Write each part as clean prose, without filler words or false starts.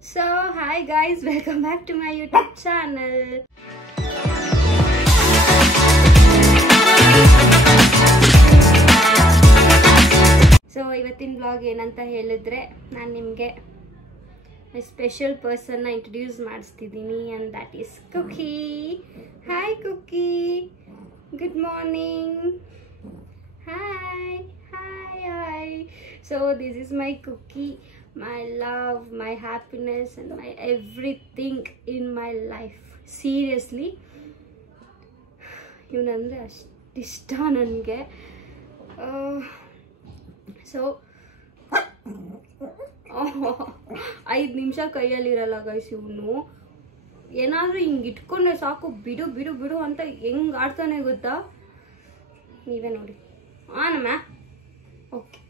So hi guys, welcome back to my YouTube channel. So ಇವತ್ತಿನ vlog ಏನಂತ ಹೇಳಿದ್ರೆ ನಾನು ನಿಮಗೆ ಸ್ಪೆಷಲ್ ಪರ್ಸನ್ ನ introduce ಮಾಡಿಸ್ತಿದ್ದೀನಿ and that is Cookie. Hi Cookie. Good morning. Hi. So this is my Cookie, my love, my happiness and my everything in my life. Seriously, ಇವನಂದ್ರೆ ಅಷ್ಟು ಇಷ್ಟ ನನಗೆ. So 5 ನಿಮಿಷ ಕೈಯಲ್ಲಿರಲ್ಲ ಗೈಸ್. ಇವನು ಏನಾದರೂ ಹಿಂಗೆ ಇಟ್ಕೊಂಡ್ರೆ ಸಾಕು ಬಿಡು ಬಿಡು ಬಿಡು ಅಂತ ಹೆಂಗೆ ಆಡ್ತಾನೆ ಗೊತ್ತಾ, ನೀವೇ ನೋಡಿ. ನಮ್ಮ ಓಕೆ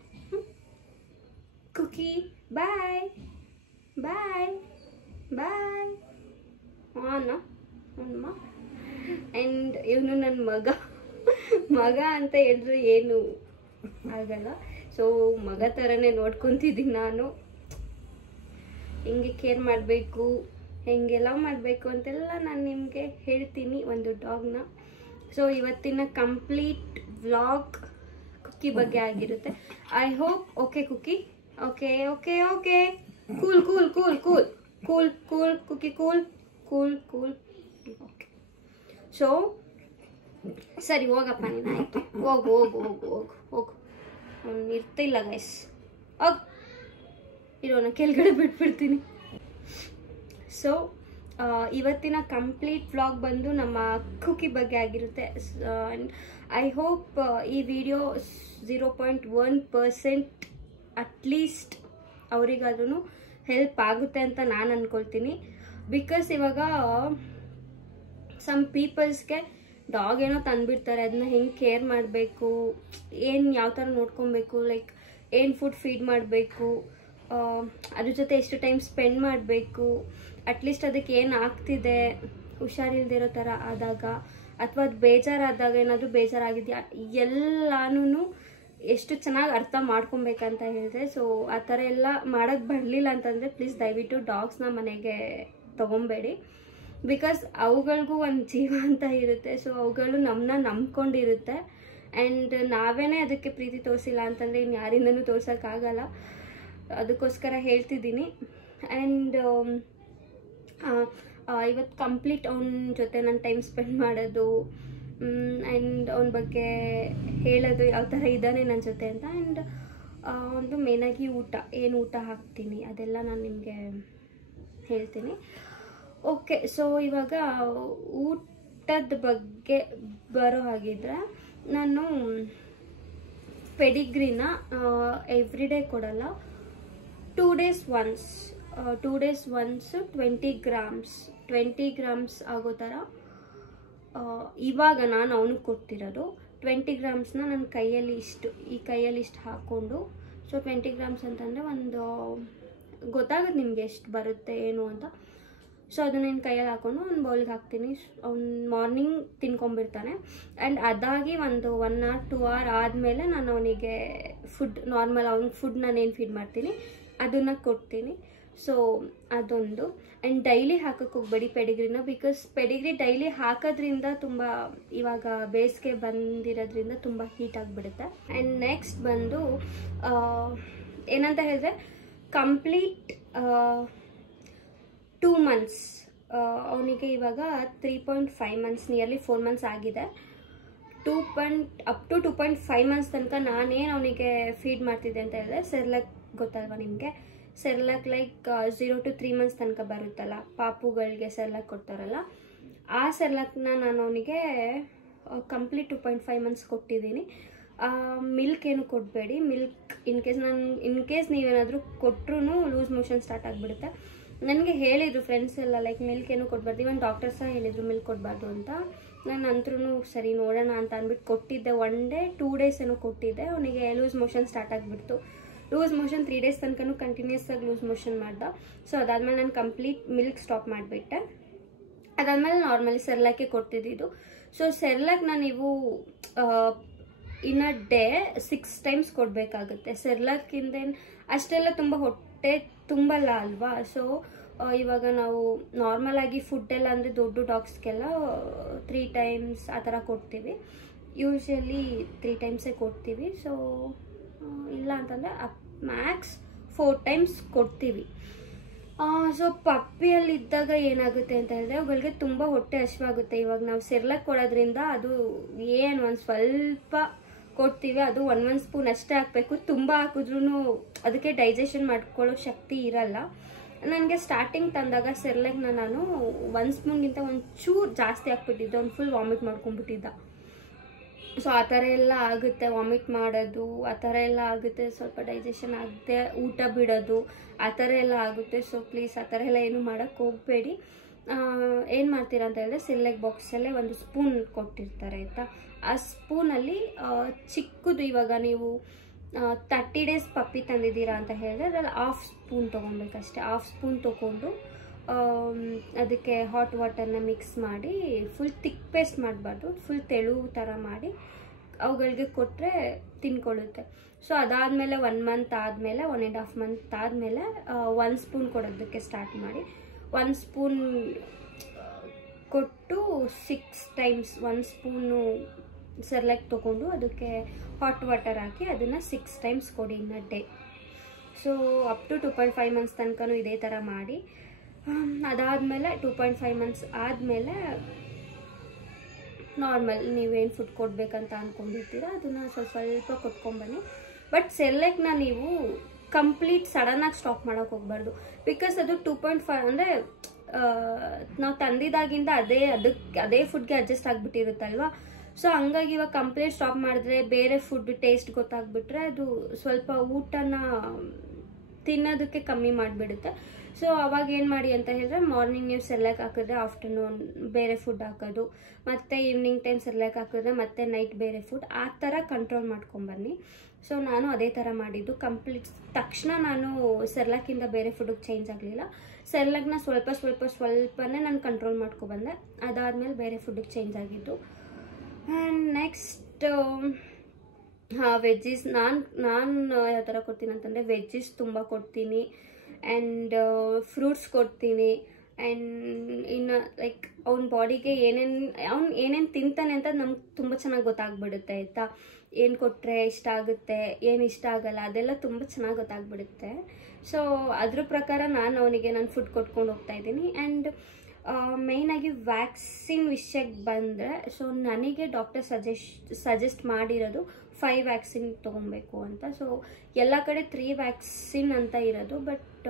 ಕುಕಿ ಬಾಯ್ ಬಾಯ್ ಬಾಯ್ ಅಮ್ಮ. ಆ್ಯಂಡ್ ಇವನು ನನ್ನ ಮಗ ಅಂತ ಹೇಳಿದ್ರೆ ಏನು ಆಗಲ್ಲ. ಸೊ ಮಗ ಥರನೇ ನೋಡ್ಕೊತಿದ್ದೀನಿ ನಾನು. ಹೆಂಗೆ ಕೇರ್ ಮಾಡಬೇಕು, ಹೆಂಗೆಲ್ಲ ಮಾಡಬೇಕು ಅಂತೆಲ್ಲ ನಾನು ನಿಮಗೆ ಹೇಳ್ತೀನಿ ಒಂದು ಡಾಗ್ನ. ಸೊ ಇವತ್ತಿನ ಕಂಪ್ಲೀಟ್ ವ್ಲಾಗ್ ಕುಕ್ಕಿ ಬಗ್ಗೆ ಆಗಿರುತ್ತೆ. I hope okay Cookie. Okay okay okay cool cool cool cool cool cool Cookie cool cool cool. Okay so ಸರಿ ಹೋಗಪ್ಪ ನೀನು, ಆಯಿತು ಹೋಗು ಹೋಗು ಹೋಗು ಹೋಗು ಹೋಗು. ಅವ್ನು ಇರ್ತಿಲ್ಲ ಗೈಸ್, ಹೋಗು ಇರೋನ ಕೆಳಗಡೆ ಬಿಟ್ಬಿಡ್ತೀನಿ. ಸೊ ಇವತ್ತಿನ ಕಂಪ್ಲೀಟ್ ವ್ಲಾಗ್ ಬಂದು ನಮ್ಮ ಕುಕ್ಕಿ ಬಗ್ಗೆ ಆಗಿರುತ್ತೆ. ಆ್ಯಂಡ್ ಐ ಹೋಪ್ ಈ ವಿಡಿಯೋ 0.1% ಅಟ್ಲೀಸ್ಟ್ ಅವರಿಗಾದ್ರೂ ಹೆಲ್ಪ್ ಆಗುತ್ತೆ ಅಂತ ನಾನು ಅಂದ್ಕೊಳ್ತೀನಿ. ಬಿಕಾಸ್ ಇವಾಗ ಸಮ್ ಪೀಪಲ್ಸ್ಗೆ ಡಾಗ್ ಏನೋ ತಂದುಬಿಡ್ತಾರೆ, ಅದನ್ನ ಹೆಂಗೆ ಕೇರ್ ಮಾಡಬೇಕು, ಏನು ಯಾವ ಥರ ನೋಡ್ಕೊಬೇಕು, ಲೈಕ್ ಏನು ಫುಡ್ ಫೀಡ್ ಮಾಡಬೇಕು, ಅದ್ರ ಜೊತೆ ಎಷ್ಟು ಟೈಮ್ ಸ್ಪೆಂಡ್ ಮಾಡಬೇಕು, ಅಟ್ಲೀಸ್ಟ್ ಅದಕ್ಕೆ ಏನು ಆಗ್ತಿದೆ ಹುಷಾರಿಲ್ದಿರೋ ಥರ ಆದಾಗ ಅಥವಾ ಅದು ಬೇಜಾರಾದಾಗ ಏನಾದರೂ ಬೇಜಾರಾಗಿದೆಯಾ ಎಲ್ಲಾನು ಎಷ್ಟು ಚೆನ್ನಾಗಿ ಅರ್ಥ ಮಾಡ್ಕೊಬೇಕಂತ ಹೇಳಿದ್ರೆ. ಸೊ ಆ ಥರ ಎಲ್ಲ ಮಾಡೋಕ್ಕೆ ಬರಲಿಲ್ಲ ಅಂತಂದರೆ ಪ್ಲೀಸ್ ದಯವಿಟ್ಟು ಡಾಗ್ಸ್ನ ಮನೆಗೆ ತೊಗೊಬೇಡಿ. ಬಿಕಾಸ್ ಅವುಗಳಿಗೂ ಒಂದು ಜೀವ ಅಂತ ಇರುತ್ತೆ. ಸೊ ಅವುಗಳು ನಮ್ಮನ್ನ ನಂಬ್ಕೊಂಡಿರುತ್ತೆ. ಆ್ಯಂಡ್ ನಾವೇನೇ ಅದಕ್ಕೆ ಪ್ರೀತಿ ತೋರಿಸಿಲ್ಲ ಅಂತಂದರೆ ಇನ್ನು ಯಾರಿಂದನೂ ತೋರ್ಸೋಕ್ಕಾಗಲ್ಲ. ಅದಕ್ಕೋಸ್ಕರ ಹೇಳ್ತಿದ್ದೀನಿ. ಆ್ಯಂಡ್ ಇವತ್ತು ಕಂಪ್ಲೀಟ್ ಅವನ ಜೊತೆ ನಾನು ಟೈಮ್ ಸ್ಪೆಂಡ್ ಮಾಡೋದು ಆ್ಯಂಡ್ ಅವನ ಬಗ್ಗೆ ಹೇಳೋದು, ಯಾವ ಥರ ಇದ್ದಾನೆ ನನ್ನ ಜೊತೆ ಅಂತ. ಆ್ಯಂಡ್ ಒಂದು ಮೇನಾಗಿ ಏನು ಊಟ ಹಾಕ್ತೀನಿ ಅದೆಲ್ಲ ನಾನು ನಿಮಗೆ ಹೇಳ್ತೀನಿ. ಓಕೆ ಸೊ ಇವಾಗ ಊಟದ ಬಗ್ಗೆ ಬರೋ ಹಾಗಿದ್ರೆ, ನಾನು ಪೆಡಿಗ್ರಿನ ಎವ್ರಿಡೇ ಕೊಡಲ್ಲ, 2 days once 20 grams ಆಗೋ ಥರ ಇವಾಗ ನಾನು ಅವನಿಗೆ ಕೊಡ್ತಿರೋದು. 20 grams ನನ್ನ ಕೈಯಲ್ಲಿ ಇಷ್ಟು ಹಾಕ್ಕೊಂಡು, ಸೊ 20 grams ಅಂತಂದರೆ ಒಂದು ಗೊತ್ತಾಗುತ್ತೆ ನಿಮಗೆ ಎಷ್ಟು ಬರುತ್ತೆ ಏನು ಅಂತ. ಸೊ ಅದನ್ನ ನಾನು ಕೈಯಲ್ಲಿ ಹಾಕ್ಕೊಂಡು ಒಂದು ಬೌಲ್ಗೆ ಹಾಕ್ತೀನಿ. ಅವ್ನು ಮಾರ್ನಿಂಗ್ ತಿನ್ಕೊಂಬಿಡ್ತಾನೆ. ಆ್ಯಂಡ್ ಅದಾಗಿ ಒಂದು 1 hour 2 hour ಆದಮೇಲೆ ನಾನು ಅವನಿಗೆ ಫುಡ್ ನಾರ್ಮಲ್ ಅವ್ನಿಗೆ ಫುಡ್ ನಾನೇನು ಫೀಡ್ ಮಾಡ್ತೀನಿ ಅದನ್ನು ಕೊಡ್ತೀನಿ. ಸೊ ಅದೊಂದು. ಆ್ಯಂಡ್ ಡೈಲಿ ಹಾಕೋಕ್ಕೆ ಹೋಗ್ಬೇಡಿ ಪೆಡಿಗ್ರಿನ, ಬಿಕಾಸ್ ಪೆಡಿಗ್ರಿ ಡೈಲಿ ಹಾಕೋದ್ರಿಂದ ತುಂಬ ಇವಾಗ ಬೇಸಿಗೆ ಬಂದಿರೋದ್ರಿಂದ ತುಂಬ ಹೀಟ್ ಆಗಿಬಿಡುತ್ತೆ. ಆ್ಯಂಡ್ ನೆಕ್ಸ್ಟ್ ಬಂದು ಏನಂತ ಹೇಳಿದ್ರೆ, ಕಂಪ್ಲೀಟ್ 2 months ಅವನಿಗೆ ಇವಾಗ 3.5 months ನಿಯರ್ಲಿ 4 months ಆಗಿದೆ. ಅಪ್ ಟು 2.5 months ತನಕ ನಾನೇನು ಅವನಿಗೆ ಫೀಡ್ ಮಾಡ್ತಿದ್ದೆ ಅಂತ ಹೇಳಿದ್ರೆ, ಸೆರ್ಲಾಕ್ ಗೊತ್ತಲ್ವ ನಿಮಗೆ, ಸೆರ್ಲಾಕ್ ಲೈಕ್ 0 to 3 months ತನಕ ಬರುತ್ತಲ್ಲ, ಪಾಪುಗಳಿಗೆ ಸೆರ್ಲಾಕ್ ಕೊಡ್ತಾರಲ್ಲ, ಆ ಸೆರ್ಲಾಕ್ನ ನಾನು ಅವನಿಗೆ ಕಂಪ್ಲೀಟ್ 2.5 months ಕೊಟ್ಟಿದ್ದೀನಿ. ಮಿಲ್ಕ್ ಏನು ಕೊಡಬೇಡಿ. ಮಿಲ್ಕ್ ಇನ್ ಕೇಸ್ ನೀವೇನಾದರೂ ಕೊಟ್ಟರು ಲೂಸ್ ಮೋಷನ್ ಸ್ಟಾರ್ಟ್ ಆಗಿಬಿಡುತ್ತೆ. ನನಗೆ ಹೇಳಿದರು ಫ್ರೆಂಡ್ಸ್ ಎಲ್ಲ, ಲೈಕ್ ಮಿಲ್ಕ್ ಏನು ಕೊಡಬಾರ್ದು, ಇವನ್ ಡಾಕ್ಟರ್ ಸಹ ಹೇಳಿದರು ಮಿಲ್ಕ್ ಕೊಡಬಾರ್ದು ಅಂತ. ನಾನು ಅಂತರೂ ಸರಿ ನೋಡೋಣ ಅಂತ ಅಂದ್ಬಿಟ್ಟು ಕೊಟ್ಟಿದ್ದೆ. 1 day 2 days ಏನೋ ಕೊಟ್ಟಿದ್ದೆ. ಅವನಿಗೆ ಲೂಸ್ ಮೋಷನ್ ಸ್ಟಾರ್ಟ್ ಆಗಿಬಿಡ್ತು. ಲೂಸ್ ಮೋಷನ್ 3 days ತನಕ ಕಂಟಿನ್ಯೂಸ್ ಆಗಿ ಲೂಸ್ ಮೋಷನ್ ಮಾಡ್ದ. ಸೊ ಅದಾದಮೇಲೆ ನಾನು ಕಂಪ್ಲೀಟ್ ಮಿಲ್ಕ್ ಸ್ಟಾಪ್ ಮಾಡಿಬಿಟ್ಟೆ. ಅದಾದಮೇಲೆ ನಾರ್ಮಲಿ ಸೆರ್ಲಾಕೆ ಕೊಡ್ತಿದ್ದು. ಸೊ ಸೆರ್ಲಾಕ್ನ ನೀವು ಇನ್ ಅ ಡೇ 6 times ಕೊಡಬೇಕಾಗುತ್ತೆ. ಸೆರ್ಲಾಕಿಂದೇನು ಅಷ್ಟೆಲ್ಲ ತುಂಬ ಹೊಟ್ಟೆ ತುಂಬಲ್ಲ ಅಲ್ವಾ. ಸೊ ಇವಾಗ ನಾವು ನಾರ್ಮಲ್ ಆಗಿ ಫುಡ್ಡೆಲ್ಲ ಅಂದರೆ ದೊಡ್ಡ ಡಾಗ್ಸ್ಗೆಲ್ಲ 3 ಟೈಮ್ಸ್ ಆ ಥರ ಕೊಡ್ತೀವಿ, ಯೂಶ್ವಲಿ 3 ಟೈಮ್ಸೇ ಕೊಡ್ತೀವಿ. ಸೊ ಇಲ್ಲ ಅಂತಂದರೆ ಮ್ಯಾಕ್ಸ್ 4 ಟೈಮ್ಸ್ ಕೊಡ್ತೀವಿ. ಸೊ ಪಪ್ಪಿಯಲ್ಲಿದ್ದಾಗ ಏನಾಗುತ್ತೆ ಅಂತ ಹೇಳಿದ್ರೆ ಅವುಗಳಿಗೆ ತುಂಬ ಹೊಟ್ಟೆ ಹಸಿವಾಗುತ್ತೆ. ಇವಾಗ ನಾವು ಸೆರ್ಲಾಕ್ ಕೊಡೋದ್ರಿಂದ ಅದು ಏನು ಒಂದು ಸ್ವಲ್ಪ ಕೊಡ್ತೀವಿ, ಅದು 1 ಸ್ಪೂನ್ ಅಷ್ಟೇ ಹಾಕಬೇಕು. ತುಂಬ ಹಾಕಿದ್ರೂ ಅದಕ್ಕೆ ಡೈಜೆಷನ್ ಮಾಡ್ಕೊಳ್ಳೋ ಶಕ್ತಿ ಇರಲ್ಲ. ನನಗೆ ಸ್ಟಾರ್ಟಿಂಗ್ ತಂದಾಗ ಸೆರ್ಲಾಕ್ನ ನಾನು 1 ಸ್ಪೂನ್ಗಿಂತ ಒಂಚೂರು ಜಾಸ್ತಿ ಹಾಕ್ಬಿಟ್ಟಿದ್ದೆ, ಒಂದು ಫುಲ್ ವಾಮಿಟ್ ಮಾಡ್ಕೊಂಡ್ಬಿಟ್ಟಿದ್ದ. ಸೊ ಆ ಥರ ಎಲ್ಲ ಆಗುತ್ತೆ, ವಾಮಿಟ್ ಮಾಡೋದು ಆ ಥರ ಎಲ್ಲ ಆಗುತ್ತೆ, ಸ್ವಲ್ಪ ಡೈಜೆಷನ್ ಆಗದೆ ಊಟ ಬಿಡೋದು ಆ ಥರ ಎಲ್ಲ ಆಗುತ್ತೆ. ಸೊ ಪ್ಲೀಸ್ ಆ ಥರ ಎಲ್ಲ ಏನು ಮಾಡೋಕ್ಕೆ ಹೋಗಬೇಡಿ. ಏನು ಮಾಡ್ತೀರಾ ಅಂತ ಹೇಳಿದ್ರೆ ಸೆರ್ಲಾಕ್ ಬಾಕ್ಸಲ್ಲೇ 1 ಸ್ಪೂನ್ ಕೊಟ್ಟಿರ್ತಾರೆ ಆಯಿತಾ. ಆ ಸ್ಪೂನಲ್ಲಿ ಚಿಕ್ಕದು, ಇವಾಗ ನೀವು 30 ಡೇಸ್ ಪಪ್ಪಿ ತಂದಿದ್ದೀರಾ ಅಂತ ಹೇಳಿದ್ರೆ ಅದ್ರಲ್ಲಿ 1/2 ಸ್ಪೂನ್ ತೊಗೊಬೇಕಷ್ಟೆ. 1/2 ಸ್ಪೂನ್ ತೊಗೊಂಡು ಅದಕ್ಕೆ ಹಾಟ್ ವಾಟರ್ನ ಮಿಕ್ಸ್ ಮಾಡಿ, ಫುಲ್ ತಿಕ್ ಪೇಸ್ಟ್ ಮಾಡಬಾರ್ದು, ಫುಲ್ ತೆಳು ಥರ ಮಾಡಿ ಅವುಗಳಿಗೆ ಕೊಟ್ಟರೆ ತಿನ್ಕೊಳ್ಳುತ್ತೆ. ಸೊ ಅದಾದಮೇಲೆ 1 ಮಂತ್ ಆದಮೇಲೆ 1.5 ಮಂತ್ ಆದಮೇಲೆ 1 ಸ್ಪೂನ್ ಕೊಡೋದಕ್ಕೆ ಸ್ಟಾರ್ಟ್ ಮಾಡಿ. 1 ಸ್ಪೂನ್ ಕೊಟ್ಟು 6 ಟೈಮ್ಸ್ 1 ಸ್ಪೂನು ಸೆರ್ಲಾಕ್ ತೊಗೊಂಡು ಅದಕ್ಕೆ ಹಾಟ್ ವಾಟರ್ ಹಾಕಿ ಅದನ್ನು 6 ಟೈಮ್ಸ್ ಕೊಡಿ in a day. So up to 2.5 months ತನಕನೂ ಇದೇ ಥರ ಮಾಡಿ. ಅದಾದಮೇಲೆ 2.5 ಮಂತ್ಸ್ ಆದಮೇಲೆ ನಾರ್ಮಲ್ ನೀವೇನು ಫುಡ್ ಕೊಡಬೇಕಂತ ಅಂದ್ಕೊಂಡಿರ್ತೀರ ಅದನ್ನು ಸ್ವಲ್ಪ ಕೊಟ್ಕೊಂಬನ್ನಿ. ಬಟ್ ಸೆರ್ಲಾಕ್ನ ನೀವು ಕಂಪ್ಲೀಟ್ ಸಡನ್ನಾಗಿ ಸ್ಟಾಪ್ ಮಾಡೋಕ್ಕೆ ಹೋಗ್ಬಾರ್ದು. ಬಿಕಾಸ್ ಅದು 2.5 ಅಂದರೆ ನಾವು ತಂದಿದ್ದಾಗಿಂದ ಅದೇ ಫುಡ್ಗೆ ಅಡ್ಜಸ್ಟ್ ಆಗಿಬಿಟ್ಟಿರುತ್ತಲ್ವ. ಸೊ ಹಂಗಾಗಿ ಇವಾಗ ಕಂಪ್ಲೀಟ್ ಸ್ಟಾಪ್ ಮಾಡಿದ್ರೆ ಬೇರೆ ಫುಡ್ ಟೇಸ್ಟ್ ಗೊತ್ತಾಗ್ಬಿಟ್ರೆ ಅದು ಸ್ವಲ್ಪ ಊಟನ ತಿನ್ನೋದಕ್ಕೆ ಕಮ್ಮಿ ಮಾಡಿಬಿಡುತ್ತೆ. ಸೊ ಅವಾಗ ಏನು ಮಾಡಿ ಅಂತ ಹೇಳಿದ್ರೆ ಮಾರ್ನಿಂಗ್ ನೀವು ಸೆರ್ಲಾಕ್ ಹಾಕಿದ್ರೆ ಆಫ್ಟರ್ನೂನ್ ಬೇರೆ ಫುಡ್ ಹಾಕೋದು, ಮತ್ತು ಈವ್ನಿಂಗ್ ಟೈಮ್ ಸೆರ್ಲಾಕ್ ಹಾಕಿದ್ರೆ ಮತ್ತೆ ನೈಟ್ ಬೇರೆ ಫುಡ್, ಆ ಥರ ಕಂಟ್ರೋಲ್ ಮಾಡ್ಕೊಂಬನ್ನಿ. ಸೊ ನಾನು ಅದೇ ಥರ ಮಾಡಿದ್ದು. ಕಂಪ್ಲೀಟ್ ತಕ್ಷಣ ನಾನು ಸೆರ್ಲಾಕಿಂದ ಬೇರೆ ಫುಡ್ಗೆ ಚೇಂಜ್ ಆಗಲಿಲ್ಲ. ಸೆರ್ಲಾಕ್ನ ಸ್ವಲ್ಪನೇ ನಾನು ಕಂಟ್ರೋಲ್ ಮಾಡ್ಕೊಬಂದೆ. ಅದಾದಮೇಲೆ ಬೇರೆ ಫುಡ್ಗೆ ಚೇಂಜ್ ಆಗಿದ್ದು. ಆ್ಯಂಡ್ ನೆಕ್ಸ್ಟ್ ವೆಜ್ಜೀಸ್ ನಾನು ಯಾವ ಥರ ಕೊಡ್ತೀನಿ ಅಂತಂದರೆ ವೆಜ್ಜೀಸ್ ತುಂಬ ಕೊಡ್ತೀನಿ, ಆ್ಯಂಡ್ ಫ್ರೂಟ್ಸ್ ಕೊಡ್ತೀನಿ. ಆ್ಯಂಡ್ ಇನ್ನು ಲೈಕ್ ಅವ್ನ ಬಾಡಿಗೆ ಏನೇನು ತಿಂತಾನೆ ಅಂತ ನಮ್ಗೆ ತುಂಬ ಚೆನ್ನಾಗಿ ಗೊತ್ತಾಗ್ಬಿಡುತ್ತೆ ಆಯಿತಾ. ಏನು ಕೊಟ್ಟರೆ ಇಷ್ಟ ಆಗುತ್ತೆ, ಏನು ಇಷ್ಟ ಆಗಲ್ಲ, ಅದೆಲ್ಲ ತುಂಬ ಚೆನ್ನಾಗಿ ಗೊತ್ತಾಗ್ಬಿಡುತ್ತೆ. ಸೊ ಅದ್ರ ಪ್ರಕಾರ ನಾನು ಅವನಿಗೆ ಫುಡ್ ಕೊಟ್ಕೊಂಡು ಹೋಗ್ತಾಯಿದ್ದೀನಿ. ಆ್ಯಂಡ್ ಮೇಯ್ನಾಗಿ ವ್ಯಾಕ್ಸಿನ್ ವಿಷಯಕ್ಕೆ ಬಂದರೆ, ಸೊ ನನಗೆ ಡಾಕ್ಟರ್ ಸಜೆಸ್ಟ್ ಮಾಡಿರೋದು 5 ವ್ಯಾಕ್ಸಿನ್ ತೊಗೊಬೇಕು ಅಂತ. ಸೊ ಎಲ್ಲ ಕಡೆ 3 ವ್ಯಾಕ್ಸಿನ್ ಅಂತ ಇರೋದು, ಬಟ್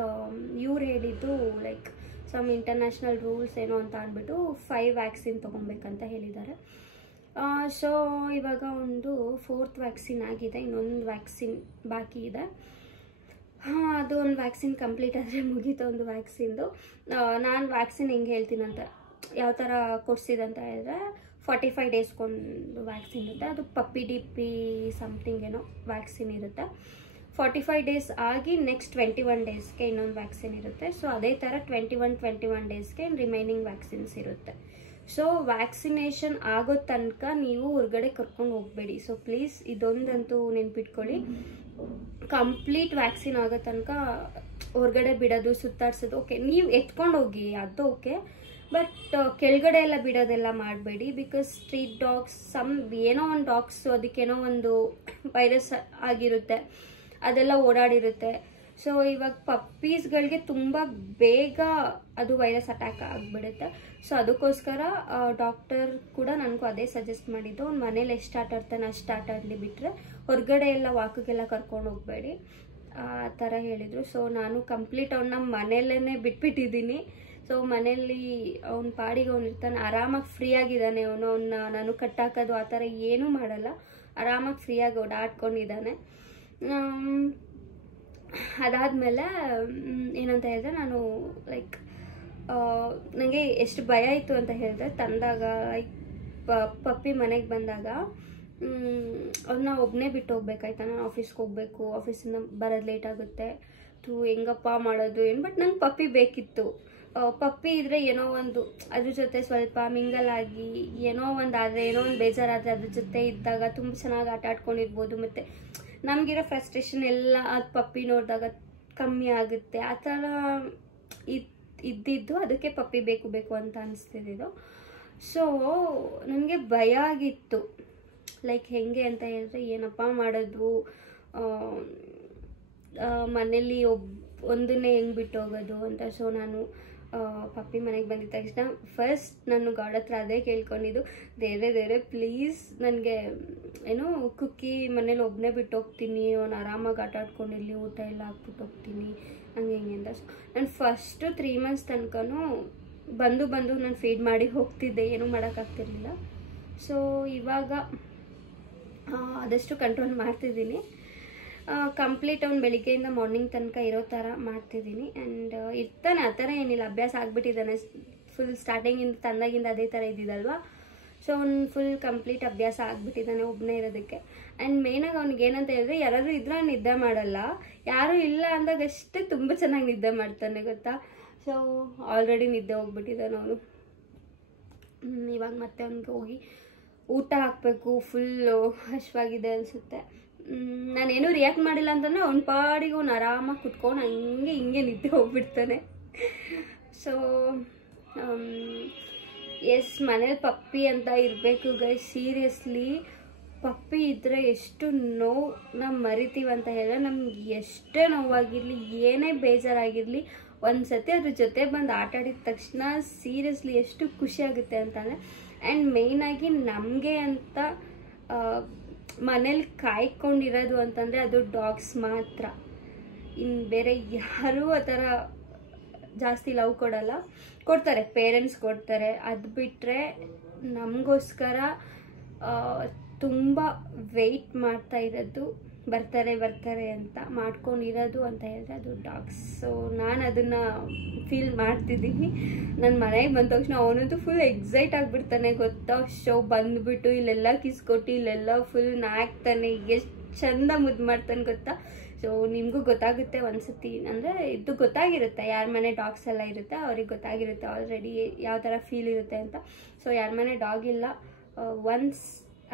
ಇವ್ರು ಹೇಳಿದ್ದು ಲೈಕ್ ಸಮ್ ಇಂಟರ್ನ್ಯಾಷನಲ್ ರೂಲ್ಸ್ ಏನೋ ಅಂತ ಅಂದ್ಬಿಟ್ಟು 5 ವ್ಯಾಕ್ಸಿನ್ ತೊಗೊಬೇಕಂತ ಹೇಳಿದ್ದಾರೆ. ಸೊ ಇವಾಗ ಒಂದು 4th ವ್ಯಾಕ್ಸಿನ್ ಆಗಿದೆ, ಇನ್ನೊಂದು ವ್ಯಾಕ್ಸಿನ್ ಬಾಕಿ ಇದೆ. ಅದು ಒಂದು ವ್ಯಾಕ್ಸಿನ್ ಕಂಪ್ಲೀಟ್ ಆದರೆ ಮುಗೀತು ಒಂದು ವ್ಯಾಕ್ಸಿನ್ದು. ನಾನು ವ್ಯಾಕ್ಸಿನ್ ಹೆಂಗೆ ಹೇಳ್ತೀನಂತ ಯಾವ ಥರ ಕೊಡಿಸಿದಂತ ಹೇಳಿದ್ರೆ 45 ಡೇಸ್ಗೊಂದು ವ್ಯಾಕ್ಸಿನ್ ಇರುತ್ತೆ. ಅದು ಪಪ್ಪಿ DP ಸಮಥಿಂಗ್ ಏನೋ ವ್ಯಾಕ್ಸಿನ್ ಇರುತ್ತೆ. 45 ಡೇಸ್ ಆಗಿ ನೆಕ್ಸ್ಟ್ 21 ಡೇಸ್ಗೆ ಇನ್ನೊಂದು ವ್ಯಾಕ್ಸಿನ್ ಇರುತ್ತೆ. ಸೊ ಅದೇ ಥರ 21 ಡೇಸ್ಗೆ ರಿಮೈನಿಂಗ್ ವ್ಯಾಕ್ಸಿನ್ಸ್ ಇರುತ್ತೆ. ಸೊ ವ್ಯಾಕ್ಸಿನೇಷನ್ ಆಗೋ ತನಕ ನೀವು ಹೊರಗಡೆ ಕರ್ಕೊಂಡು ಹೋಗಬೇಡಿ. ಸೊ ಪ್ಲೀಸ್ ಇದೊಂದಂತೂ ನೆನ್ಪಿಟ್ಕೊಳ್ಳಿ, ಕಂಪ್ಲೀಟ್ ವ್ಯಾಕ್ಸಿನ್ ಆಗೋ ತನಕ ಹೊರಗಡೆ ಬಿಡೋದು, ಸುತ್ತಾಡ್ಸೋದು ಓಕೆ, ನೀವು ಎತ್ಕೊಂಡು ಹೋಗಿ ಅದು ಓಕೆ, ಬಟ್ ಕೆಳಗಡೆ ಎಲ್ಲ ಬಿಡೋದೆಲ್ಲ ಮಾಡಬೇಡಿ. ಬಿಕಾಸ್ ಸ್ಟ್ರೀಟ್ ಡಾಗ್ಸ್ ಏನೋ ಒಂದು ಡಾಗ್ಸು ಅದಕ್ಕೇನೋ ಒಂದು ವೈರಸ್ ಆಗಿರುತ್ತೆ, ಅದೆಲ್ಲ ಓಡಾಡಿರುತ್ತೆ. ಸೊ ಇವಾಗ ಪಪ್ಪೀಸ್ಗಳಿಗೆ ತುಂಬ ಬೇಗ ಅದು ವೈರಸ್ ಅಟ್ಯಾಕ್ ಆಗಿಬಿಡುತ್ತೆ. ಸೊ ಅದಕ್ಕೋಸ್ಕರ ಡಾಕ್ಟರ್ ಕೂಡ ನನಗೂ ಅದೇ ಸಜೆಸ್ಟ್ ಮಾಡಿದ್ದು, ಅವ್ನು ಮನೇಲಿ ಎಷ್ಟು ಆಟ ಆಡ್ತಾನೆ ಅಷ್ಟು ಆಟ ಆಡಲಿ, ಬಿಟ್ಟರೆ ಹೊರಗಡೆ ಎಲ್ಲ ವಾಕಿಗೆಲ್ಲ ಕರ್ಕೊಂಡು ಹೋಗಬೇಡಿ ಆ ಥರ ಹೇಳಿದರು. ಸೊ ನಾನು ಕಂಪ್ಲೀಟ್ ಅವನ್ನ ಮನೆಯಲ್ಲೇ ಬಿಟ್ಬಿಟ್ಟಿದ್ದೀನಿ. ಸೊ ಮನೆಯಲ್ಲಿ ಅವ್ನ ಪಾಡಿಗೆ ಅವ್ನು ಇರ್ತಾನೆ, ಆರಾಮಾಗಿ ಫ್ರೀಯಾಗಿದ್ದಾನೆ ಅವನ್ನ ನಾನು ಕಟ್ಟಾಕೋದು ಆ ಥರ ಏನೂ ಮಾಡಲ್ಲ, ಆರಾಮಾಗಿ ಫ್ರೀಯಾಗಿ ಓಡಾಡ್ಕೊಂಡಿದ್ದಾನೆ. ಅದಾದಮೇಲೆ ಏನಂತ ಹೇಳಿದ್ರೆ ನಾನು ಲೈಕ್ ನನಗೆ ಎಷ್ಟು ಭಯ ಇತ್ತು ಅಂತ ಹೇಳಿದ್ರೆ, ತಂದಾಗ ಲೈಕ್ ಪಪ್ಪಿ ಮನೆಗೆ ಬಂದಾಗ ಅವ್ರನ್ನ ಒಬ್ಬನೇ ಬಿಟ್ಟು ಹೋಗ್ಬೇಕಾಯ್ತಾ. ನಾನು ಆಫೀಸ್ಗೆ ಹೋಗಬೇಕು, ಆಫೀಸಿಂದ ಬರೋದು ಲೇಟ್ ಆಗುತ್ತೆ, ಹೆಂಗಪ್ಪ ಮಾಡೋದು ಏನು. ಬಟ್ ನಂಗೆ ಪಪ್ಪಿ ಬೇಕಿತ್ತು. ಪಪ್ಪಿ ಇದ್ದರೆ ಏನೋ ಒಂದು ಅದ್ರ ಜೊತೆ ಸ್ವಲ್ಪ ಮಿಂಗಲ್ ಆಗಿ ಏನೋ ಒಂದು ಆದರೆ, ಏನೋ ಒಂದು ಬೇಜಾರಾದರೆ ಅದ್ರ ಜೊತೆ ಇದ್ದಾಗ ತುಂಬ ಚೆನ್ನಾಗಿ ಆಟ ಆಡ್ಕೊಂಡಿರ್ಬೋದು. ಮತ್ತು ನಮಗಿರೋ ಫ್ರಸ್ಟ್ರೇಷನ್ ಎಲ್ಲ ಅದು ಪಪ್ಪಿ ನೋಡಿದಾಗ ಕಮ್ಮಿ ಆಗುತ್ತೆ ಆ ಥರ ಇದ್ದಿದ್ದು. ಅದಕ್ಕೆ ಪಪ್ಪಿ ಬೇಕು ಅಂತ ಅನಿಸ್ತಿದ್ದು. ಸೊ ನನಗೆ ಭಯ ಆಗಿತ್ತು, ಲೈಕ್ ಹೆಂಗೆ ಅಂತ ಹೇಳಿದ್ರೆ ಏನಪ್ಪ ಮಾಡೋದು, ಮನೇಲಿ ಒಂದನ್ನೇ ಹೆಂಗೆ ಬಿಟ್ಟು ಹೋಗೋದು ಅಂತ. ಸೊ ನಾನು ಪಪ್ಪಿ ಮನೆಗೆ ಬಂದಿದ್ದ ತಕ್ಷಣ ಫಸ್ಟ್ ನಾನು ಗಾಡ್ ಹತ್ರ ಅದೇ ಕೇಳ್ಕೊಂಡಿದ್ದು, ದೇವ್ರೆ ಪ್ಲೀಸ್ ನನಗೆ ಏನೋ ಕುಕ್ಕಿ ಮನೇಲಿ ಒಬ್ಬನೇ ಬಿಟ್ಟು ಹೋಗ್ತೀನಿ, ಅವನು ಆರಾಮಾಗಿ ಆಟ ಆಡ್ಕೊಂಡಿರಲಿ, ಊಟ ಎಲ್ಲ ಹಾಕ್ಬಿಟ್ಟು ಹೋಗ್ತೀನಿ ಹಂಗೆ ಹಿಂಗೆ ಅಂತ. ಸೊ ನಾನು ಫಸ್ಟು 3 months ತನಕನೂ ಬಂದು ನಾನು ಫೀಡ್ ಮಾಡಿ ಹೋಗ್ತಿದ್ದೆ, ಏನೂ ಮಾಡೋಕ್ಕಾಗ್ತಿರ್ಲಿಲ್ಲ. ಸೊ ಇವಾಗ ಆದಷ್ಟು ಕಂಟ್ರೋಲ್ ಮಾಡ್ತಿದ್ದೀನಿ. ಕಂಪ್ಲೀಟ್ ಅವ್ನು ಬೆಳಿಗ್ಗೆಯಿಂದ ಮಾರ್ನಿಂಗ್ ತನಕ ಇರೋ ಥರ ಮಾಡ್ತಿದ್ದೀನಿ. ಆ್ಯಂಡ್ ಇರ್ತಾನೆ, ಆ ಥರ ಏನಿಲ್ಲ, ಅಭ್ಯಾಸ ಆಗಿಬಿಟ್ಟಿದ್ದಾನೆ. ಫುಲ್ ಸ್ಟಾರ್ಟಿಂಗಿಂದ ತಂದಾಗಿಂದ ಅದೇ ಥರ ಇದ್ದಿದ್ದಲ್ವ. ಸೊ ಅವ್ನು ಫುಲ್ ಕಂಪ್ಲೀಟ್ ಅಭ್ಯಾಸ ಆಗಿಬಿಟ್ಟಿದ್ದಾನೆ ಒಬ್ಬನೇ ಇರೋದಕ್ಕೆ. ಆ್ಯಂಡ್ ಮೇಯ್ನಾಗಿ ಅವ್ನಿಗೆ ಏನಂತ ಹೇಳಿದ್ರೆ, ಯಾರಾದರೂ ಇದ್ರೆ ನಿದ್ದೆ ಮಾಡಲ್ಲ, ಯಾರೂ ಇಲ್ಲ ಅಂದಾಗಷ್ಟೇ ತುಂಬ ಚೆನ್ನಾಗಿ ನಿದ್ದೆ ಮಾಡ್ತಾನೆ ಗೊತ್ತಾ. ಸೊ ಆಲ್ರೆಡಿ ನಿದ್ದೆ ಹೋಗ್ಬಿಟ್ಟಿದ್ದಾನೆ ಅವನು. ಇವಾಗ ಮತ್ತೆ ಅವ್ನಿಗೆ ಹೋಗಿ ಊಟ ಹಾಕಬೇಕು. ಫುಲ್ಲು ಹಶ್ವಾಗಿದೆ ಅನಿಸುತ್ತೆ. ನಾನೇನು ರಿಯಾಕ್ಟ್ ಮಾಡಿಲ್ಲ ಅಂತಂದರೆ ಅವ್ನ ಪಾಡಿಗೆ ಅವ್ನು ಆರಾಮಾಗಿ ಕುತ್ಕೊಂಡು ಹಿಂಗೆ ನಿದ್ದೆ ಹೋಗ್ಬಿಡ್ತಾನೆ. ಸೊ ಎಸ್, ಮನೇಲಿ ಪಪ್ಪಿ ಅಂತ ಇರಬೇಕು ಗೈಸ್. ಸೀರಿಯಸ್ಲಿ ಪಪ್ಪಿ ಇದ್ದರೆ ಎಷ್ಟು ನೋವು ನಾವು ಮರಿತೀವಿ ಅಂತ ಹೇಳಿದ್ರೆ, ನಮ್ಗೆ ಎಷ್ಟೇ ನೋವಾಗಿರಲಿ, ಏನೇ ಬೇಜಾರಾಗಿರಲಿ, ಒಂದು ಸತಿ ಅದ್ರ ಜೊತೆ ಬಂದು ಆಟಾಡಿದ ತಕ್ಷಣ ಸೀರಿಯಸ್ಲಿ ಎಷ್ಟು ಖುಷಿ ಆಗುತ್ತೆ ಅಂತಂದರೆ. ಆ್ಯಂಡ್ ಮೇಯ್ನಾಗಿ ನಮಗೆ ಅಂತ ಮನೇಲಿ ಕಾಯ್ಕೊಂಡಿರೋದು ಅಂತಂದರೆ ಅದು ಡಾಗ್ಸ್ ಮಾತ್ರ. ಇನ್ನು ಬೇರೆ ಯಾರೂ ಆ ಥರ ಜಾಸ್ತಿ ಲವ್ ಕೊಡಲ್ಲ. ಕೊಡ್ತಾರೆ, ಪೇರೆಂಟ್ಸ್ ಕೊಡ್ತಾರೆ. ಅದು ಬಿಟ್ಟರೆ ನಮಗೋಸ್ಕರ ತುಂಬ ವೆಯ್ಟ್ ಮಾಡ್ತಾ ಇರೋದು, ಬರ್ತಾರೆ ಅಂತ ಮಾಡ್ಕೊಂಡಿರೋದು ಅಂತ ಹೇಳಿದ್ರೆ ಅದು ಡಾಗ್ಸ್. ಸೊ ನಾನು ಅದನ್ನು ಫೀಲ್ ಮಾಡ್ತಿದ್ದೀನಿ. ನನ್ನ ಮನೆಗೆ ಬಂದ ತಕ್ಷಣ ಅವನಂತೂ ಫುಲ್ ಎಕ್ಸೈಟ್ ಆಗಿಬಿಡ್ತಾನೆ ಗೊತ್ತಾ. ಶೋ ಬಂದುಬಿಟ್ಟು ಇಲ್ಲೆಲ್ಲ ಕಿಸ್ಕೊಟ್ಟು ಇಲ್ಲೆಲ್ಲ ಫುಲ್ ನಾಕ್ತಾನೆ, ಎಷ್ಟು ಚಂದ ಮುದ್ದು ಮಾಡ್ತಾನೆ ಗೊತ್ತಾ. ಸೊ ನಿಮಗೂ ಗೊತ್ತಾಗುತ್ತೆ ಒಂದ್ಸತಿ, ಅಂದರೆ ಇದು ಗೊತ್ತಾಗಿರುತ್ತೆ, ಯಾರ ಮನೆ ಡಾಗ್ಸ್ ಎಲ್ಲ ಇರುತ್ತೆ ಅವ್ರಿಗೆ ಗೊತ್ತಾಗಿರುತ್ತೆ ಆಲ್ರೆಡಿ ಯಾವ ಥರ ಫೀಲ್ ಇರುತ್ತೆ ಅಂತ. ಸೊ ಯಾರ ಮನೆ ಡಾಗ್ ಇಲ್ಲ, ಒನ್ಸ್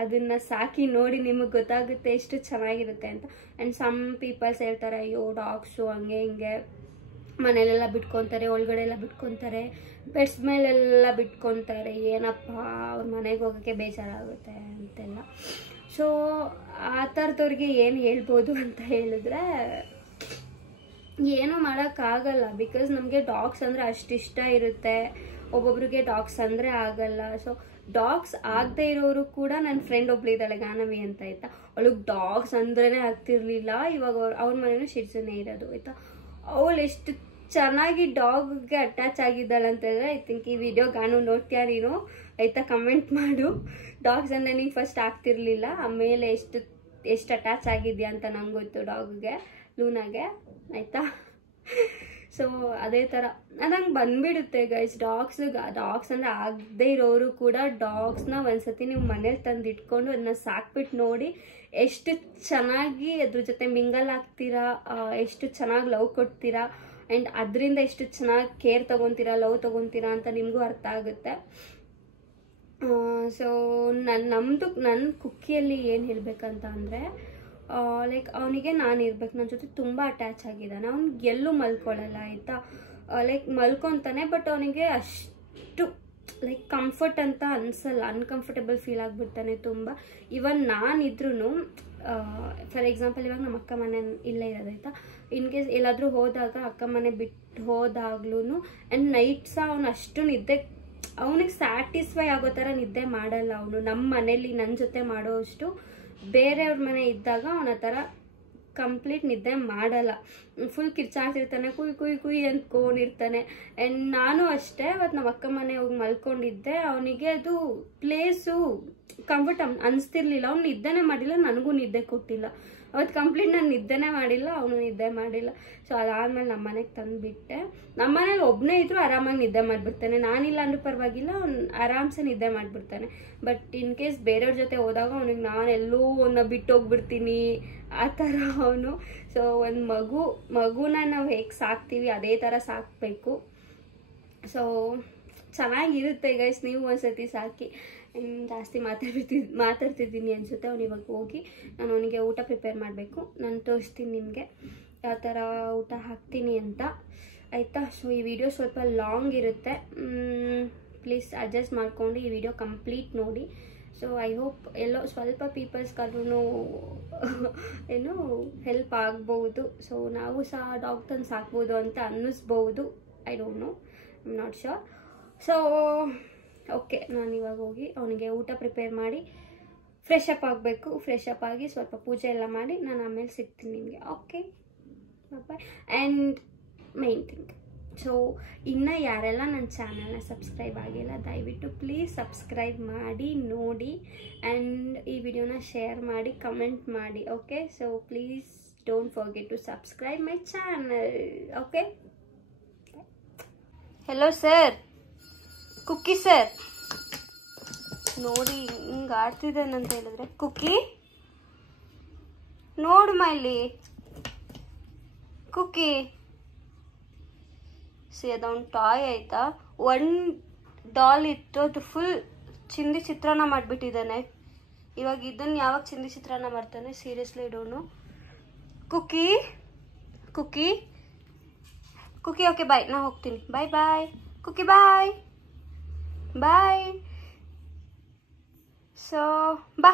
ಅದನ್ನು ಸಾಕಿ ನೋಡಿ ನಿಮಗೆ ಗೊತ್ತಾಗುತ್ತೆ ಎಷ್ಟು ಚೆನ್ನಾಗಿರುತ್ತೆ ಅಂತ. ಆ್ಯಂಡ್ ಸಮ್ ಪೀಪಲ್ಸ್ ಹೇಳ್ತಾರೆ, ಅಯ್ಯೋ ಡಾಗ್ಸು ಹಂಗೆ ಹಿಂಗೆ ಮನೇಲೆಲ್ಲ ಬಿಟ್ಕೊತಾರೆ, ಒಳಗಡೆ ಎಲ್ಲ ಬಿಟ್ಕೊತಾರೆ, ಬೆಡ್ಸ್ ಮೇಲೆಲ್ಲ ಬಿಟ್ಕೊತಾರೆ, ಏನಪ್ಪ ಅವ್ರ ಮನೆಗೆ ಹೋಗೋಕ್ಕೆ ಬೇಜಾರಾಗುತ್ತೆ ಅಂತೆಲ್ಲ. ಸೊ ಆ ಥರದವ್ರಿಗೆ ಏನು ಹೇಳ್ಬೋದು ಅಂತ ಹೇಳಿದ್ರೆ, ಏನೂ ಮಾಡೋಕ್ಕಾಗಲ್ಲ. ಬಿಕಾಸ್ ನಮಗೆ ಡಾಗ್ಸ್ ಅಂದರೆ ಅಷ್ಟಿಷ್ಟ ಇರುತ್ತೆ, ಒಬ್ಬೊಬ್ರಿಗೆ ಡಾಗ್ಸ್ ಅಂದರೆ ಆಗಲ್ಲ. ಸೊ ಡಾಗ್ಸ್ ಆಗದೆ ಇರೋರು ಕೂಡ, ನನ್ನ ಫ್ರೆಂಡ್ ಒಬ್ಳಿದ್ದಾಳೆ ಗಾನವಿ ಅಂತ ಆಯಿತಾ, ಅವಳಿಗೆ ಡಾಗ್ಸ್ ಅಂದ್ರೇ ಆಗ್ತಿರ್ಲಿಲ್ಲ. ಇವಾಗ ಅವ್ರ ಮನೇನೂ ಶಿಡ್ಸನೇ ಇರೋದು ಆಯಿತಾ. ಅವಳು ಎಷ್ಟು ಚೆನ್ನಾಗಿ ಡಾಗ್ಗೆ ಅಟ್ಯಾಚ್ ಆಗಿದ್ದಾಳೆ ಅಂತ ಹೇಳಿದ್ರೆ, ಐ ಥಿಂಕ್ ಈ ವಿಡಿಯೋ ಗಾನು ನೋಡ್ತೀಯ ನೀನು ಆಯಿತಾ, ಕಮೆಂಟ್ ಮಾಡು. ಡಾಗ್ಸ್ ಅಂದರೆ ನಿಂಗೆ ಫಸ್ಟ್ ಆಗ್ತಿರ್ಲಿಲ್ಲ, ಆಮೇಲೆ ಎಷ್ಟು ಅಟ್ಯಾಚ್ ಆಗಿದೆಯಾ ಅಂತ ನಂಗೆ ಗೊತ್ತು ಡಾಗ್ಗೆ, ಲೂನಾಗೆ ಆಯಿತಾ. ಸೊ ಅದೇ ಥರ ನಂಗೆ ಬಂದುಬಿಡುತ್ತೆ ಗೈಸ್. ಡಾಗ್ಸ್ ಅಂದರೆ ಆಗದೇ ಇರೋರು ಕೂಡ ಡಾಗ್ಸ್ನ ಒಂದ್ಸತಿ ನೀವು ಮನೇಲಿ ತಂದು ಇಟ್ಕೊಂಡು ಅದನ್ನ ಸಾಕ್ಬಿಟ್ಟು ನೋಡಿ ಎಷ್ಟು ಚೆನ್ನಾಗಿ ಅದ್ರ ಜೊತೆ ಮಿಂಗಲ್ ಆಗ್ತೀರಾ, ಎಷ್ಟು ಚೆನ್ನಾಗಿ ಲವ್ ಕೊಡ್ತೀರಾ, ಆ್ಯಂಡ್ ಅದರಿಂದ ಎಷ್ಟು ಚೆನ್ನಾಗಿ ಕೇರ್ ತೊಗೊತೀರಾ, ಲವ್ ತೊಗೊತೀರಾ ಅಂತ ನಿಮಗೂ ಅರ್ಥ ಆಗುತ್ತೆ. ಸೊ ನನ್ನ ಕುಕ್ಕಿಯಲ್ಲಿ ಏನು ಹೇಳಬೇಕಂತ ಅಂದರೆ, ಲೈಕ್ ಅವನಿಗೆ ನಾನು ಇರ್ಬೇಕು, ನನ್ನ ಜೊತೆ ತುಂಬ ಅಟ್ಯಾಚ್ ಆಗಿದ್ದಾನೆ. ಅವ್ನಿಗೆ ಎಲ್ಲೂ ಮಲ್ಕೊಳ್ಳಲ್ಲ ಆಯಿತಾ. ಲೈಕ್ ಮಲ್ಕೊತಾನೆ, ಬಟ್ ಅವನಿಗೆ ಅಷ್ಟು ಲೈಕ್ ಕಂಫರ್ಟ್ ಅಂತ ಅನಿಸಲ್ಲ, ಅನ್ಕಂಫರ್ಟಬಲ್ ಫೀಲ್ ಆಗಿಬಿಡ್ತಾನೆ ತುಂಬ. ಇವನ್ ನಾನಿದ್ರೂ ಫಾರ್ ಎಕ್ಸಾಂಪಲ್ ಇವಾಗ ನಮ್ಮ ಅಕ್ಕ ಮನೆ ಇಲ್ಲೇ ಇರೋದಾಯ್ತಾ, ಇನ್ ಕೇಸ್ ಎಲ್ಲಾದರೂ ಹೋದಾಗ ಅಕ್ಕ ಮನೆ ಬಿಟ್ಟು ಹೋದಾಗ್ಲೂ ಆ್ಯಂಡ್ ನೈಟ್ ಸಹ ಅವನು ಅಷ್ಟು ನಿದ್ದೆ, ಅವನಿಗೆ ಸ್ಯಾಟಿಸ್ಫೈ ಆಗೋ ಥರ ನಿದ್ದೆ ಮಾಡಲ್ಲ ಅವನು. ನಮ್ಮ ಮನೇಲಿ ನನ್ನ ಜೊತೆ ಮಾಡೋ ಅಷ್ಟು ಬೇರೆಯವ್ರ ಮನೆ ಇದ್ದಾಗ ಅವನ ಆ ಥರ ಕಂಪ್ಲೀಟ್ ನಿದ್ದೆ ಮಾಡಲ್ಲ. ಫುಲ್ ಕಿರ್ಚಾಡ್ತಿರ್ತಾನೆ, ಕುಯ್ ಅಂದ್ಕೊಂಡಿರ್ತಾನೆ. ಆ್ಯಂಡ್ ನಾನು ಅಷ್ಟೇ, ಅವತ್ತು ನಮ್ಮ ಅಕ್ಕ ಮನೆ ಹೋಗಿ ಮಲ್ಕೊಂಡಿದ್ದೆ, ಅವನಿಗೆ ಅದು ಪ್ಲೇಸು ಕಂಫರ್ಟ್ ಅನಿಸ್ತಿರ್ಲಿಲ್ಲ. ಅವ್ನು ನಿದ್ದೆನೇ ಮಾಡಿಲ್ಲ, ನನಗೂ ನಿದ್ದೆ ಕೊಟ್ಟಿಲ್ಲ ಅವತ್ತು ಕಂಪ್ಲೀಟ್. ನಾನು ನಿದ್ದೆನೇ ಮಾಡಿಲ್ಲ, ಅವನು ನಿದ್ದೆ ಮಾಡಿಲ್ಲ. ಸೊ ಅದಾದಮೇಲೆ ನಮ್ಮ ಮನೆಗೆ ತಂದುಬಿಟ್ಟೆ. ನಮ್ಮ ಮನೇಲಿ ಒಬ್ಬನೇ ಇದ್ದರೂ ಆರಾಮಾಗಿ ನಿದ್ದೆ ಮಾಡಿಬಿಡ್ತಾನೆ, ನಾನಿಲ್ಲ ಅಂದ್ರೂ ಪರವಾಗಿಲ್ಲ, ಅವ್ನು ಆರಾಮ್ಸೆ ನಿದ್ದೆ ಮಾಡಿಬಿಡ್ತಾನೆ. ಬಟ್ ಇನ್ ಕೇಸ್ ಬೇರೆಯವ್ರ ಜೊತೆ ಹೋದಾಗ ಅವನಿಗೆ ನಾನು ಎಲ್ಲೂ ಅವನ್ನ ಬಿಟ್ಟು ಹೋಗ್ಬಿಡ್ತೀನಿ ಆ ಥರ ಅವನು. ಸೊ ಒಂದು ಮಗುನ ನಾವು ಹೇಗೆ ಸಾಕ್ತೀವಿ ಅದೇ ಥರ ಸಾಕಬೇಕು. ಸೊ ಚೆನ್ನಾಗಿರುತ್ತೆ ಗೈಸ್, ನೀವು ಒಂದ್ಸತಿ ಸಾಕಿ. ಜಾಸ್ತಿ ಮಾತಾಡ್ತಿದ್ದೀನಿ ಅನಿಸುತ್ತೆ. ಅವ್ನು ಇವಾಗ ಹೋಗಿ ನಾನು ಅವನಿಗೆ ಊಟ ಪ್ರಿಪೇರ್ ಮಾಡಬೇಕು, ನಾನು ತೋರಿಸ್ತೀನಿ ನಿಮಗೆ. ಯಾವ ಥರ ಊಟ ಹಾಕ್ತೀನಿ ಅಂತ, ಆಯಿತಾ. ಸೊ ಈ ವಿಡಿಯೋ ಸ್ವಲ್ಪ ಲಾಂಗ್ ಇರುತ್ತೆ, ಪ್ಲೀಸ್ ಅಡ್ಜಸ್ಟ್ ಮಾಡ್ಕೊಂಡು ಈ ವಿಡಿಯೋ ಕಂಪ್ಲೀಟ್ ನೋಡಿ. ಸೊ ಐ ಹೋಪ್ ಎಲ್ಲೋ ಸ್ವಲ್ಪ ಪೀಪಲ್ಸ್ಗೂ ಏನು ಹೆಲ್ಪ್ ಆಗ್ಬೋದು. ಸೊ ನಾವು ಸಹ ಡಾಗ್ತನ್ನು ಸಾಕ್ಬೋದು ಅಂತ ಅನ್ನಿಸ್ಬೋದು, I don't know, I am not sure. So okay, ನಾನು ಇವಾಗ ಹೋಗಿ ಅವನಿಗೆ ಊಟ ಪ್ರಿಪೇರ್ ಮಾಡಿ ಫ್ರೆಶ್ ಅಪ್ ಆಗಬೇಕು. ಫ್ರೆಶ್ ಅಪ್ ಆಗಿ ಸ್ವಲ್ಪ ಪೂಜೆ ಎಲ್ಲ ಮಾಡಿ ನಾನು ಆಮೇಲೆ ಸಿಗ್ತೀನಿ ನಿಮಗೆ. Okay bye. And main thing, so ಇನ್ನು ಯಾರೆಲ್ಲ ನನ್ನ ಚಾನಲ್ನ ಸಬ್ಸ್ಕ್ರೈಬ್ ಆಗಿಲ್ಲ ದಯವಿಟ್ಟು ಪ್ಲೀಸ್ ಸಬ್ಸ್ಕ್ರೈಬ್ ಮಾಡಿ ನೋಡಿ, ಆ್ಯಂಡ್ ಈ ವಿಡಿಯೋನ ಶೇರ್ ಮಾಡಿ ಕಮೆಂಟ್ ಮಾಡಿ. Okay, so please don't forget to subscribe my channel. Okay, hello sir, Cookie sir ನೋಡಿ ಹಿಂಗೆ ಆಡ್ತಿದ್ದಾನಂತ ಹೇಳಿದ್ರೆ, ಕುಕ್ಕಿ ನೋಡು ಇಲ್ಲಿ ಕುಕ್ಕಿ. ಸಿ ಅದೊಂದು ಟಾಯ್ ಆಯಿತಾ, ಒನ್ ಡಾಲ್ ಇತ್ತು, ಅದು ಫುಲ್ ಚಿಂದಿ ಚಿತ್ರಾನ್ನ ಮಾಡಿಬಿಟ್ಟಿದ್ದಾನೆ. ಇವಾಗ ಇದನ್ನು ಯಾವಾಗ ಚಿಂದಿ ಚಿತ್ರಾನ್ನ ಮಾಡ್ತಾನೆ ಸೀರಿಯಸ್ಲಿ ಡೋನು. ಕುಕ್ಕಿ ಕುಕ್ಕಿ ಕುಕ್ಕಿ ಓಕೆ ಬಾಯ್, ನಾ ಹೋಗ್ತೀನಿ. ಬಾಯ್ ಬಾಯ್ ಕುಕ್ಕಿ, ಬಾಯ್ ಬಾಯ್. ಸೊ ಬಾ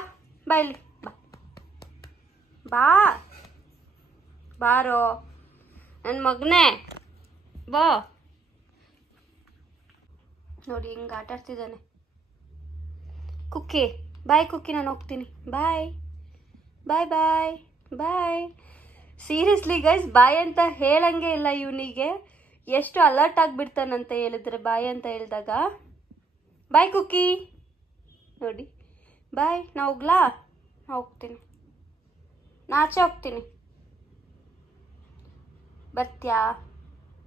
ಬಾಯ್ಲಿ, ಬಾ ಬಾ ಬಾರೋ ನನ್ನ ಮಗನೇ, ಬಾ. ನೋಡಿ ಹಿಂಗೆ ಆಟ ಆಡ್ತಿದ್ದಾನೆ. ಕುಕ್ಕಿ ಬಾಯ್, ಕುಕ್ಕಿ ನಾನು ಹೋಗ್ತೀನಿ. ಬಾಯ್ ಬಾಯ್ ಬಾಯ್ ಬಾಯ್. ಸೀರಿಯಸ್ಲಿ ಗೈಸ್, ಬಾಯ್ ಅಂತ ಹೇಳಂಗೆ ಇಲ್ಲ ಇವನಿಗೆ, ಎಷ್ಟು ಅಲರ್ಟ್ ಆಗಿಬಿಡ್ತಾನಂತ ಹೇಳಿದ್ರೆ ಬಾಯ್ ಅಂತ ಹೇಳಿದಾಗ. ಬಾಯ್ ಕುಕ್ಕಿ ನೋಡಿ, ಬಾಯ್. ನಾ ಹೋಗ್ಲಾ? ನಾ ಹೋಗ್ತೀನಿ, ನಾಚೆ ಹೋಗ್ತೀನಿ. ಬರ್ತ್ಯಾ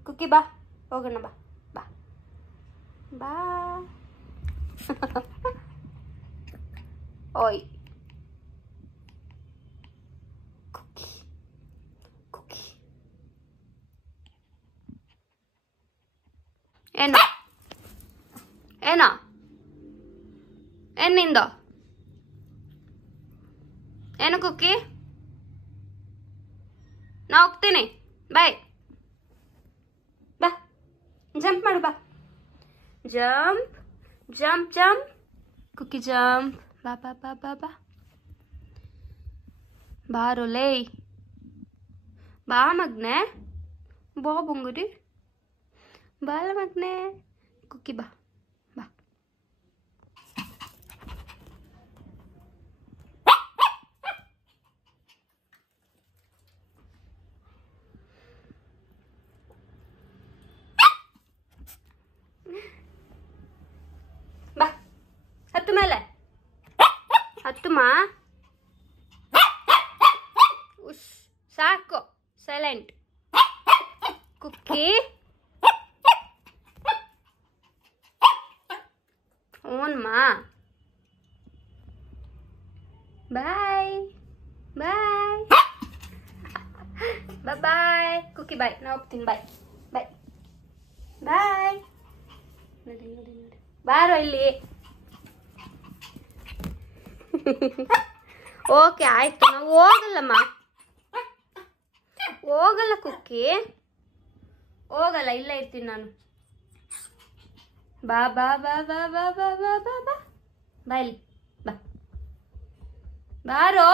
ಕುಕ್ಕಿ? ಬಾ ಹೋಗೋಣ, ಬಾ ಬಾ ಬಾ. ಓಯ್ ಕುಕ್ಕಿ ಕುಕ್ಕಿ. ಏನೋ ಏನೋ ಏನಿಂದ ಏನು ಕುಕ್ಕಿ? ನಾ ಹೋಗ್ತೀನಿ, ಬಾಯ್. ಬಾ ಜಂಪ್ ಮಾಡು, ಬಾ. Jump jump jump Cookie, jump. ಬಾ ಬಾ ಬಾ ಬಾ ಬಾ. ಬಾರೋ ಲೇ, ಬಾ ಮಗ್ನೆ, ಬಾ ಬುಂಗುರಿ, ಬಾಲ ಮಗ್ನೆ. ಕುಕ್ಕಿ ಬಾ ಬಾ. ಬಾ ಹತ್ತು ಮೇಲೆ, ಹತ್ತುಮ್ಮ. ಉಶ್ ಸಾಕು, ಸೈಲೆಂಟ್. ಕುಕ್ಕಿ ಓನ್ಮ. ಬಾಯ್ ಬಾಯ್ ಬಾಯ್ ಬಾಯ್ ಕುಕ್ಕಿ, ಬಾಯ್. ನಾ ಹೋಗ್ತೀನಿ, ಬಾಯ್ ಬಾಯ್ ಬಾಯ್. ನೋಡಿ ನೋಡಿ ನೋಡಿ, ಬಾರೋ ಇಲ್ಲಿ. ಓಕೆ ಆಯ್ತು, ನಾವು ಹೋಗಲ್ಲಮ್ಮ, ಹೋಗಲ್ಲ ಕುಕ್ಕಿ, ಹೋಗಲ್ಲ, ಇಲ್ಲ ಇರ್ತೀನಿ ನಾನು. ಬಾ ಬಾ ಬಾ ಬಾ ಬಾ ಬಾ ಬಾ ಬಾ ಬಾ. ಬಾ ಇಲ್ಲಿ, ಬಾ ಬಾರೋ.